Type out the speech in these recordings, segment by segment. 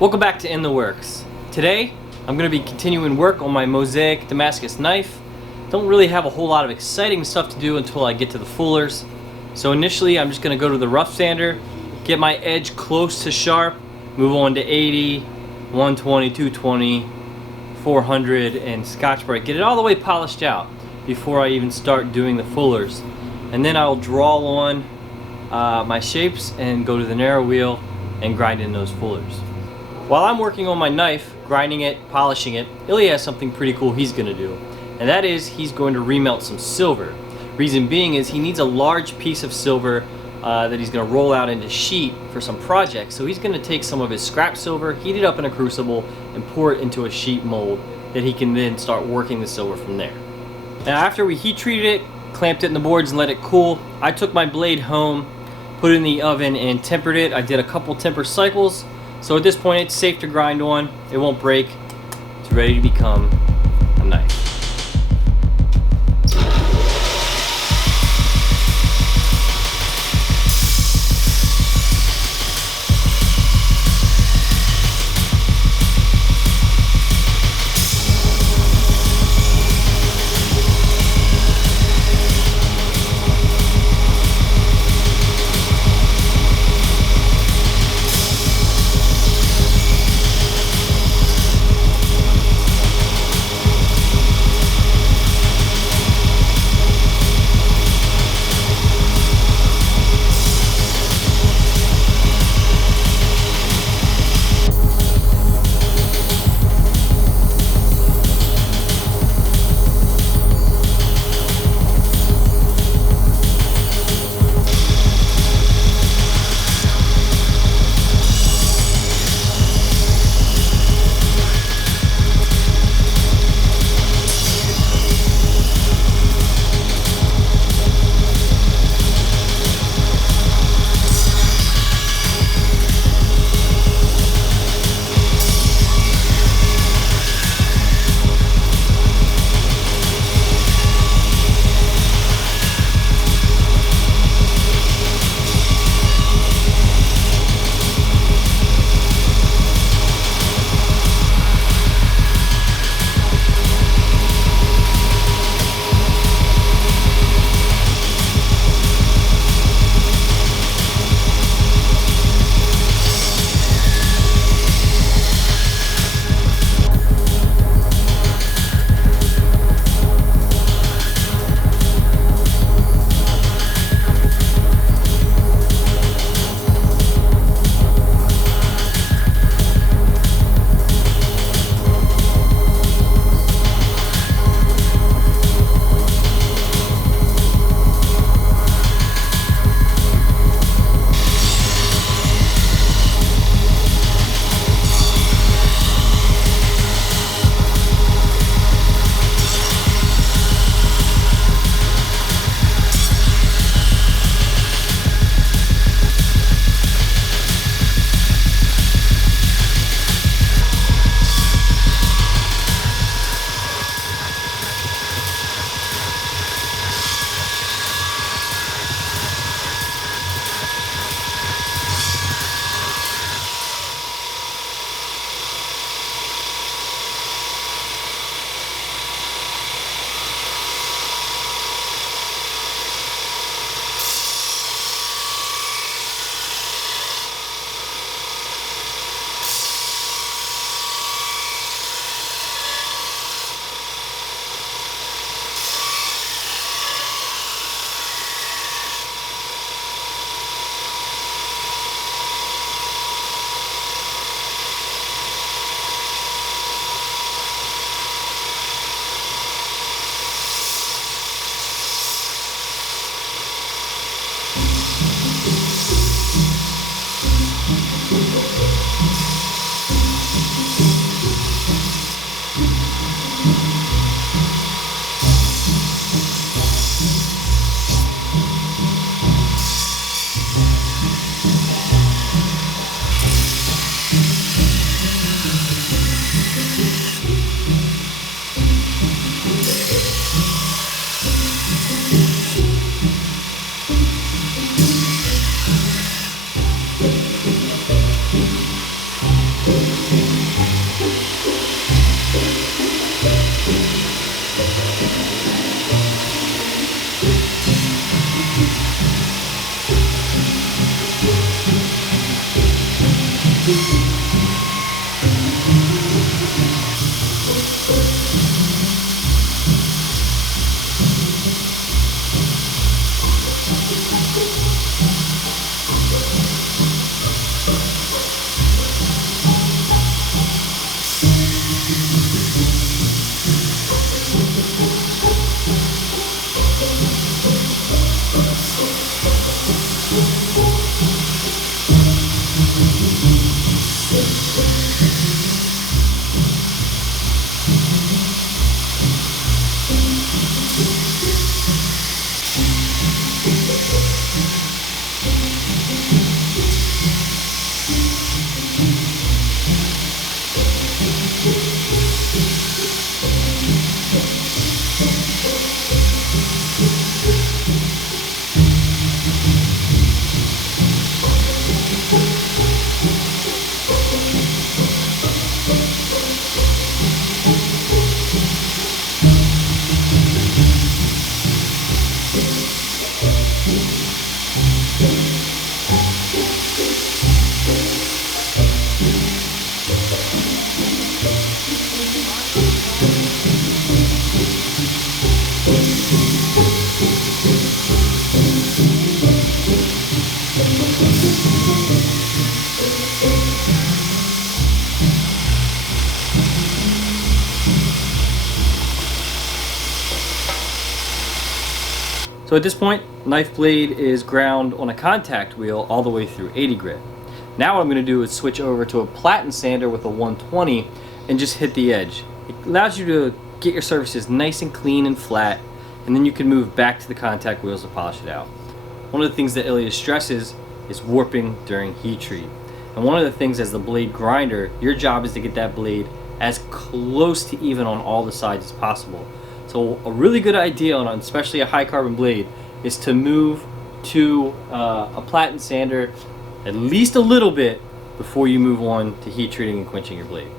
Welcome back to In the Works. Today, I'm going to be continuing work on my mosaic Damascus knife. Don't really have a whole lot of exciting stuff to do until I get to the fullers. So initially, I'm just going to go to the rough sander, get my edge close to sharp, move on to 80, 120, 220, 400, and Scotch Brite. Get it all the way polished out before I even start doing the fullers. And then I'll draw on my shapes and go to the narrow wheel and grind in those fullers. While I'm working on my knife, grinding it, polishing it, Ilya has something pretty cool he's going to do. And that is, he's going to remelt some silver. Reason being is he needs a large piece of silver that he's going to roll out into sheet for some projects. So he's going to take some of his scrap silver, heat it up in a crucible, and pour it into a sheet mold that he can then start working the silver from there. Now after we heat treated it, clamped it in the boards and let it cool, I took my blade home, put it in the oven and tempered it. I did a couple temper cycles. So at this point it's safe to grind on, it won't break, it's ready to become a knife. So at this point, knife blade is ground on a contact wheel all the way through 80 grit. Now what I'm going to do is switch over to a platen sander with a 120 and just hit the edge. It allows you to get your surfaces nice and clean and flat, and then you can move back to the contact wheels to polish it out. One of the things that Ilya stresses is warping during heat treat. And one of the things as the blade grinder, your job is to get that blade as close to even on all the sides as possible. So a really good idea on especially a high carbon blade is to move to a platen sander at least a little bit before you move on to heat treating and quenching your blade.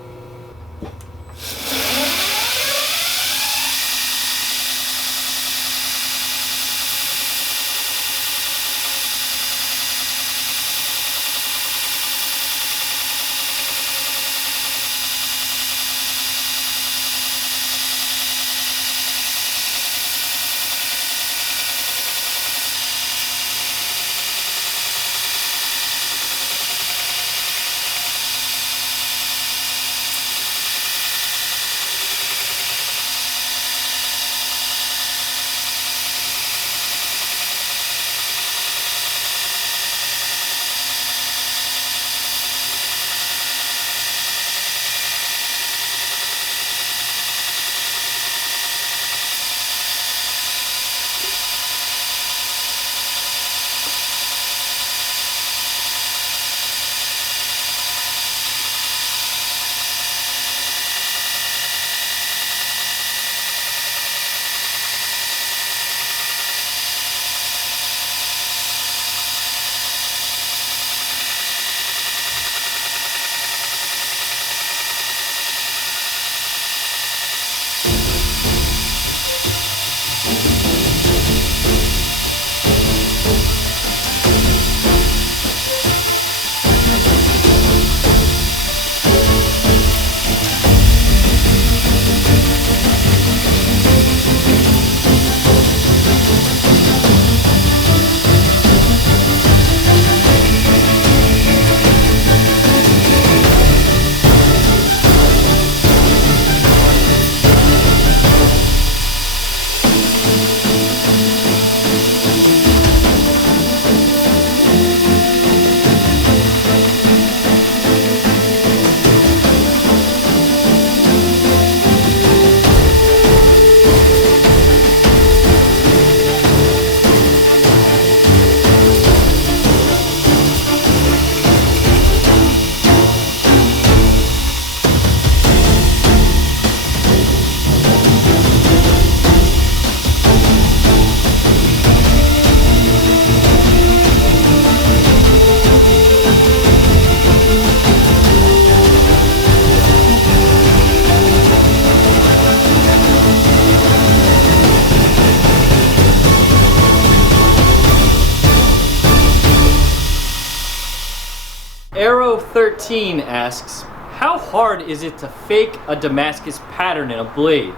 Arrow 13 asks, how hard is it to fake a Damascus pattern in a blade?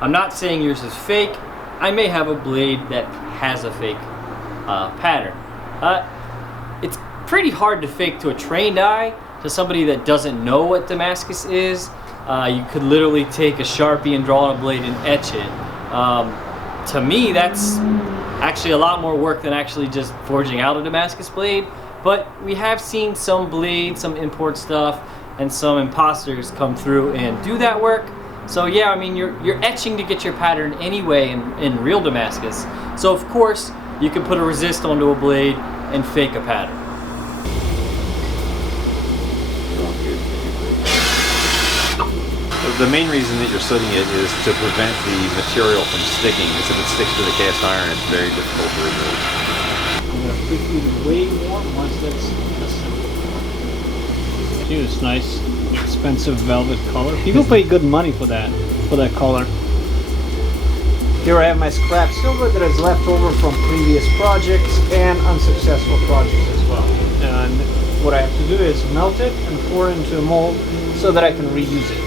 I'm not saying yours is fake. I may have a blade that has a fake pattern. It's pretty hard to fake to a trained eye, to somebody that doesn't know what Damascus is. You could literally take a Sharpie and draw on a blade and etch it. To me, that's actually a lot more work than actually just forging out a Damascus blade. But we have seen some blades, some import stuff, and some imposters come through and do that work. So yeah, I mean, you're etching to get your pattern anyway in real Damascus. So of course, you can put a resist onto a blade and fake a pattern. The main reason that you're sooting it is to prevent the material from sticking, because if it sticks to the cast iron, it's very difficult to remove. I'm going to preheat it way more once that's assembled. See, this nice, expensive velvet color. People pay good money for that color. Here I have my scrap silver that is left over from previous projects and unsuccessful projects as well. And what I have to do is melt it and pour it into a mold so that I can reuse it.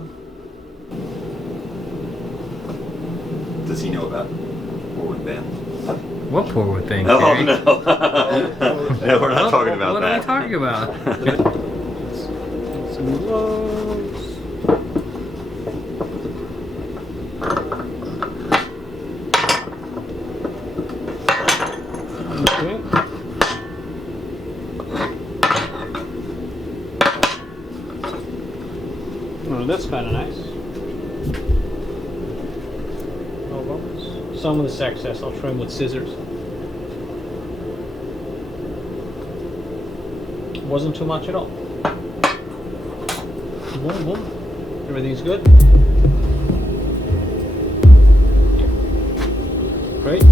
forward. Does he know about forward band? What forward thing? Oh Terry? no. No, we're not talking about what that. What are we talking about? Some gloves. Okay. Oh, that's kind of nice. No bubbles. Some of this excess I'll trim with scissors. Wasn't too much at all. Boom, boom. Everything's good. Great.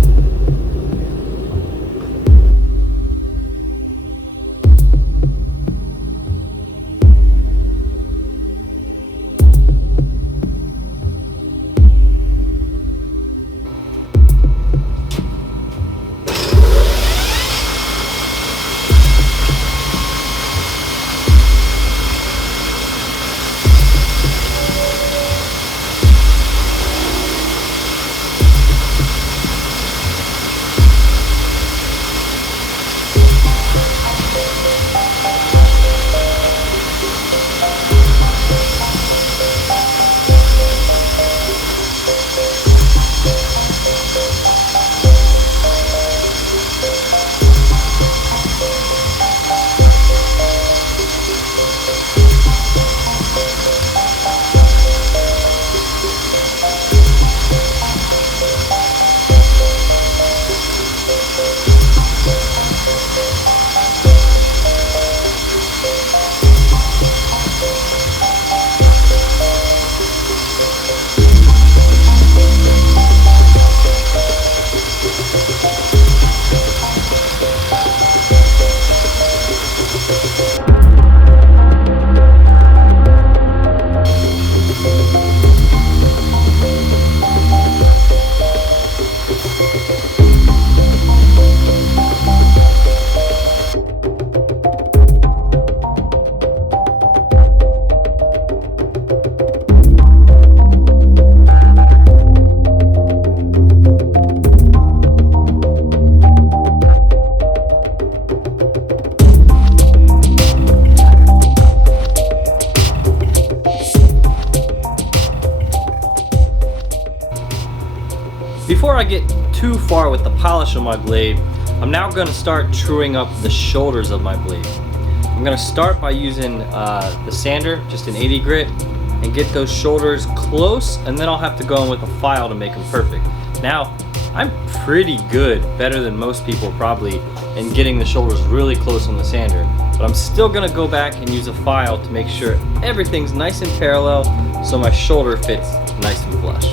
Before I get too far with the polish of my blade, I'm now going to start truing up the shoulders of my blade. I'm going to start by using the sander, just an 80 grit, and get those shoulders close, and then I'll have to go in with a file to make them perfect. Now, I'm pretty good, better than most people probably, in getting the shoulders really close on the sander, but I'm still going to go back and use a file to make sure everything's nice and parallel so my shoulder fits nice and flush.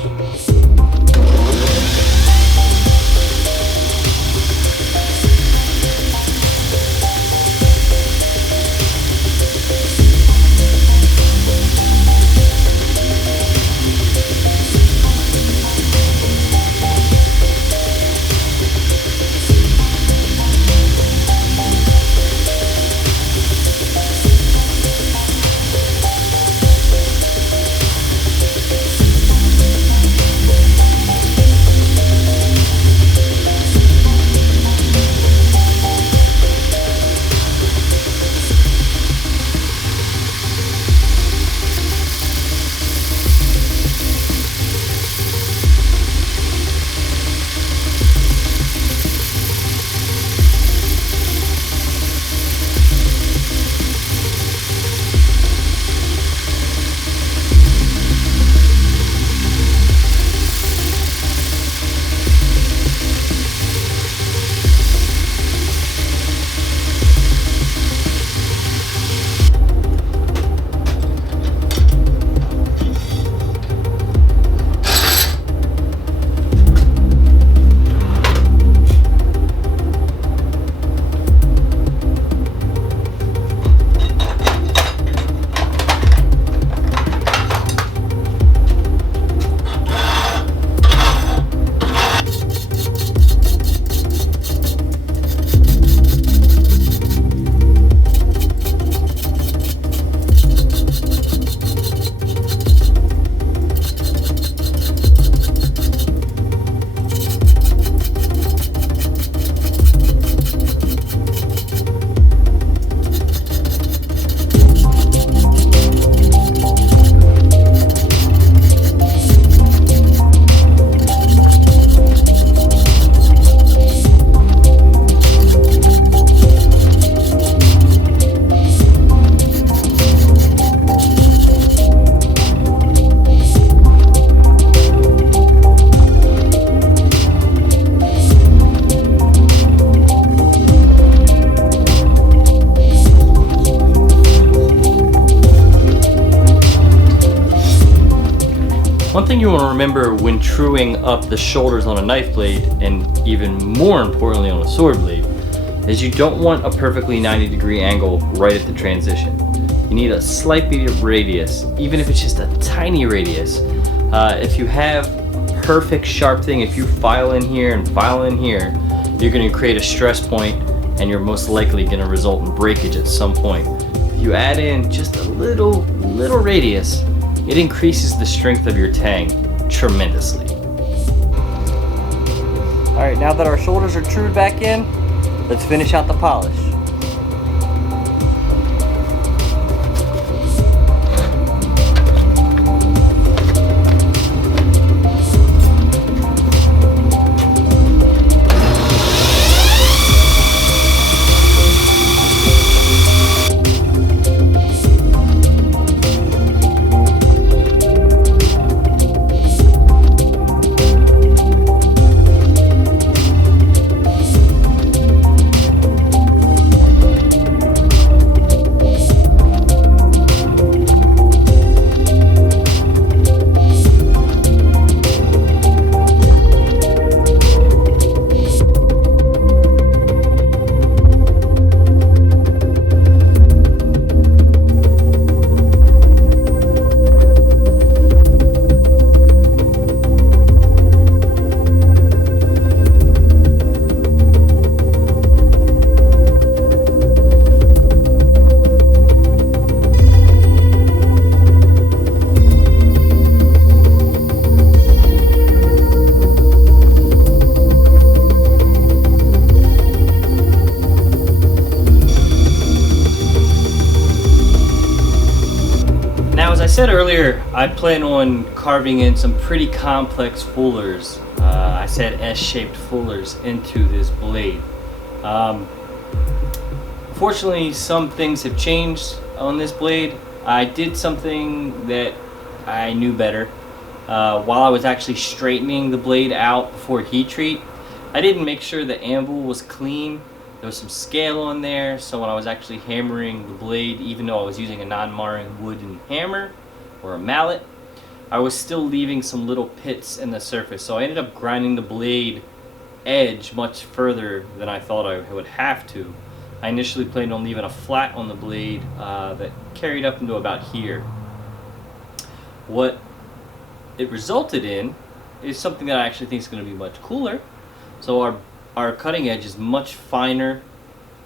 you want to remember when truing up the shoulders on a knife blade, and even more importantly on a sword blade, is you don't want a perfectly 90-degree angle right at the transition. You need a slight bit of radius, even if it's just a tiny radius. If you have perfect sharp thing, if you file in here and file in here, you're going to create a stress point, and you're most likely going to result in breakage at some point. If you add in just a little radius, it increases the strength of your tang tremendously. Alright, now that our shoulders are trued back in, let's finish out the polish. I said earlier, I plan on carving in some pretty complex fullers. I said S-shaped fullers into this blade. Fortunately, some things have changed on this blade. I did something that I knew better. While I was actually straightening the blade out before heat treat, I didn't make sure the anvil was clean. There was some scale on there, so when I was actually hammering the blade, even though I was using a non-marring wooden hammer or a mallet, I was still leaving some little pits in the surface. So I ended up grinding the blade edge much further than I thought I would have to. I initially planned on leaving a flat on the blade that carried up into about here. What it resulted in is something that I actually think is going to be much cooler. So our cutting edge is much finer,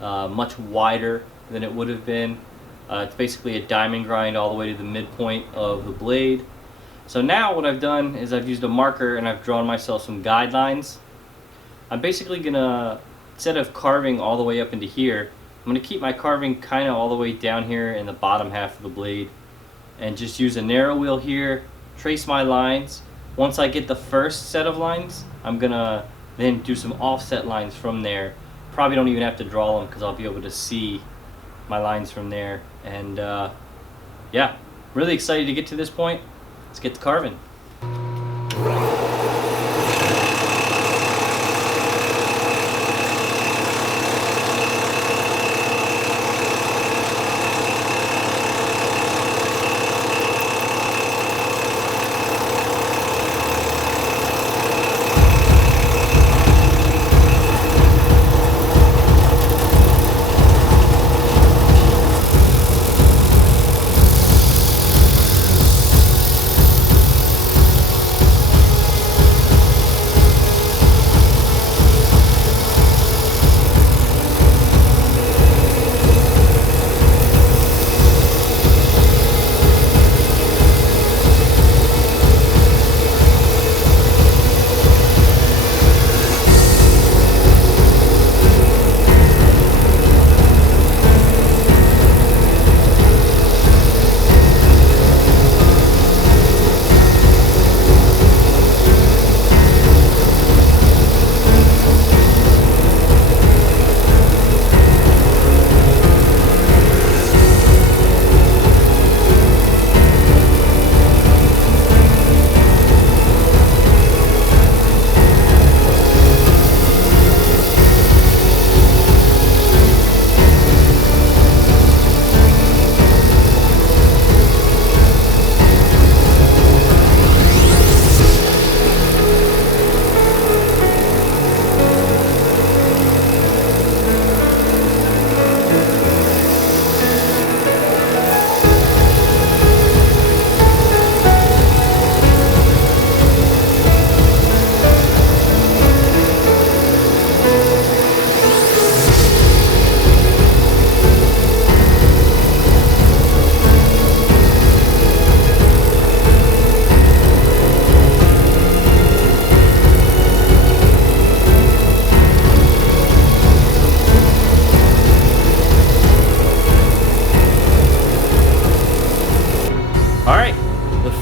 much wider than it would have been. It's basically a diamond grind all the way to the midpoint of the blade. So now what I've done is I've used a marker and I've drawn myself some guidelines. I'm basically gonna, instead of carving all the way up into here, I'm gonna keep my carving kind of all the way down here in the bottom half of the blade and just use a narrow wheel here, trace my lines. Once I get the first set of lines, I'm gonna then do some offset lines from there. Probably don't even have to draw them because I'll be able to see my lines from there. And yeah, really excited to get to this point. Let's get to carving.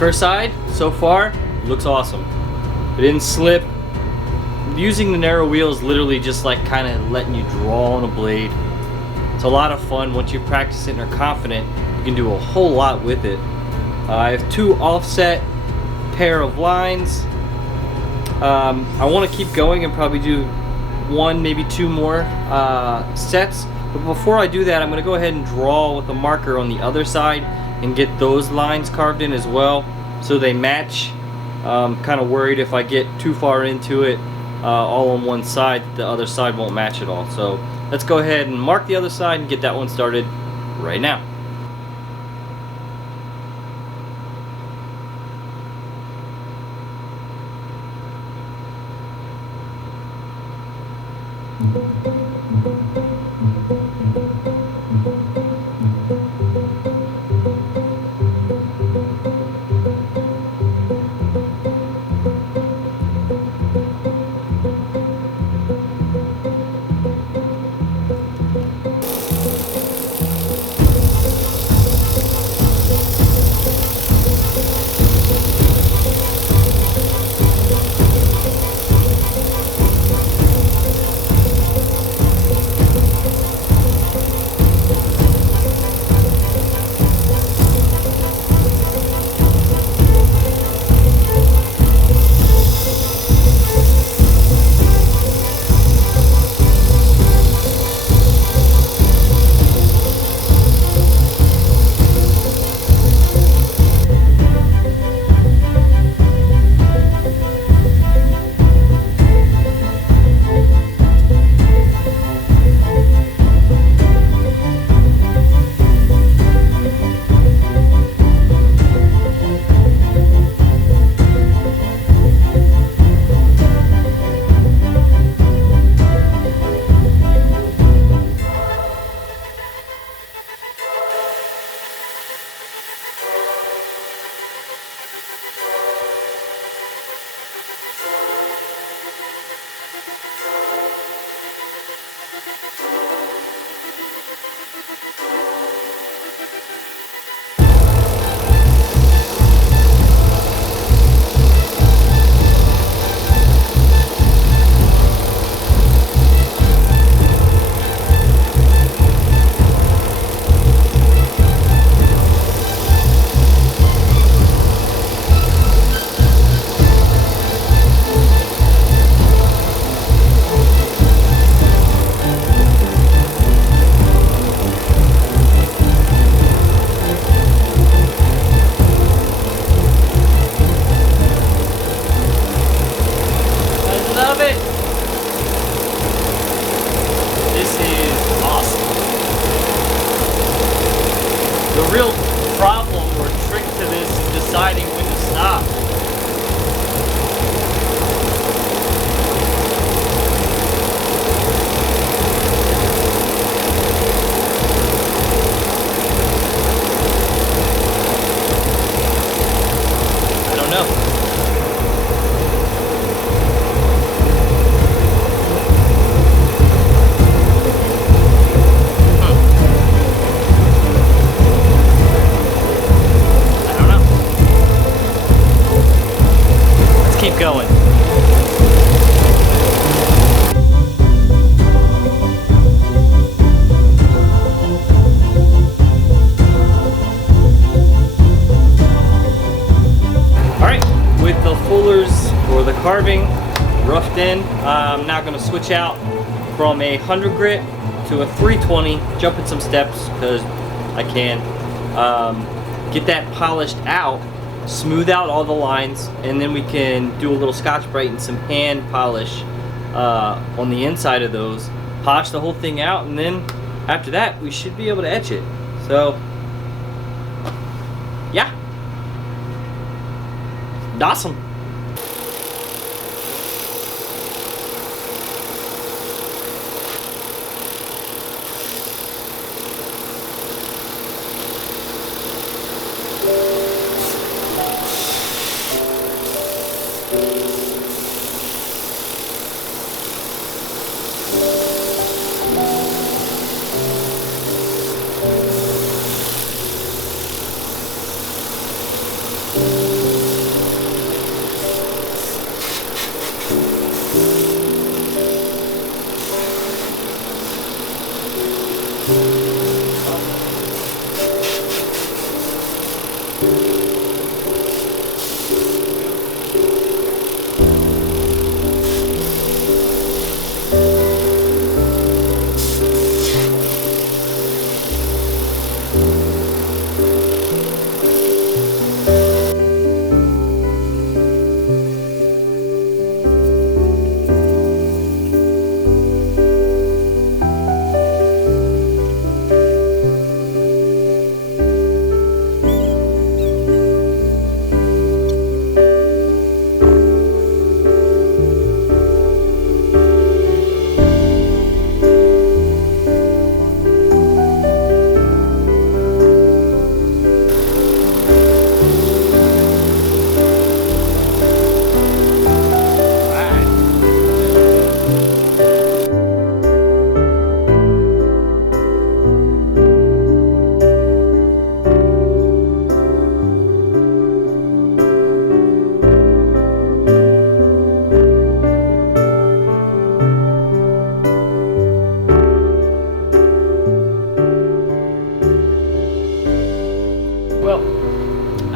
First side, so far, looks awesome. It didn't slip. Using the narrow wheel is literally just like kind of letting you draw on a blade. It's a lot of fun. Once you practice it and are confident, you can do a whole lot with it. I have 2 offset pair of lines. I want to keep going and probably do 1, maybe 2 more sets. But before I do that, I'm going to go ahead and draw with a marker on the other side and get those lines carved in as well so they match. I'm kind of worried if I get too far into it all on one side, the other side won't match at all. So let's go ahead and mark the other side and get that one started right now. real problem or trick to this is deciding when to stop. I don't know. Keep going. Alright, with the fullers or the carving roughed in, I'm now going to switch out from a 100 grit to a 320, jumping some steps because I can. Get that polished out, smooth out all the lines, and then we can do a little Scotch-Brite and some hand polish on the inside of those, polish the whole thing out, and then after that we should be able to etch it. So yeah, awesome.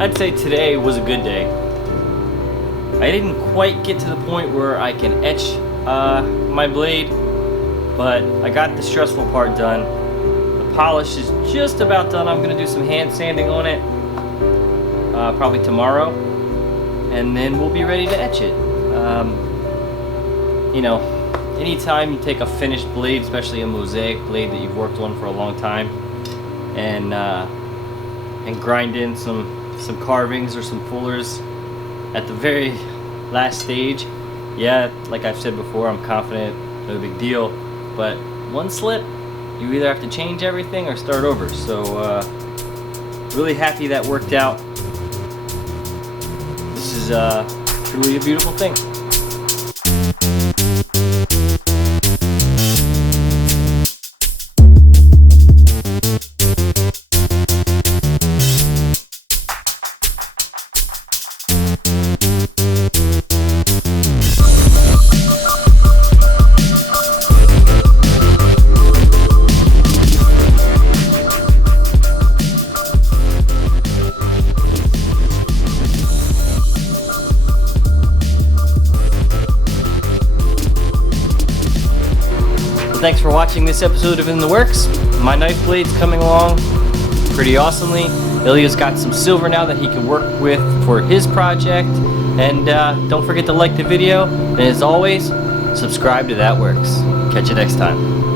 I'd say today was a good day. I didn't quite get to the point where I can etch my blade, but I got the stressful part done. The polish is just about done. I'm gonna do some hand sanding on it, probably tomorrow, and then we'll be ready to etch it. You know, anytime you take a finished blade, especially a mosaic blade that you've worked on for a long time, and grind in some carvings or some fullers at the very last stage, yeah, like I've said before, I'm confident, no big deal, but one slip, you either have to change everything or start over. So really happy that worked out. This is truly a beautiful thing. Thanks for watching this episode of In the Works. My knife blade's coming along pretty awesomely. Ilya's got some silver now that he can work with for his project. And don't forget to like the video. And as always, subscribe to That Works. Catch you next time.